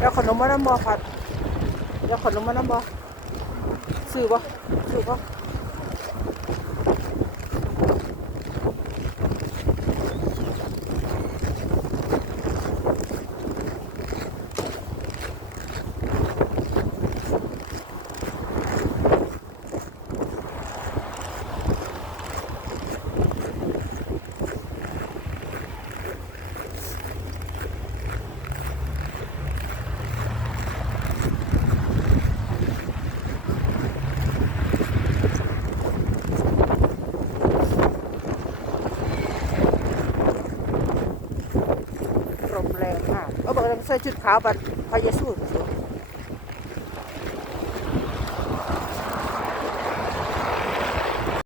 เดี๋ยวขนมมาน้ำบอผัดเดี๋ยวขนมมาน้ำบอซื้อบ่ซื้อบ่ ค่ะเขาบอกว่าใส่ชุดขาวบัดพระเยซูสิ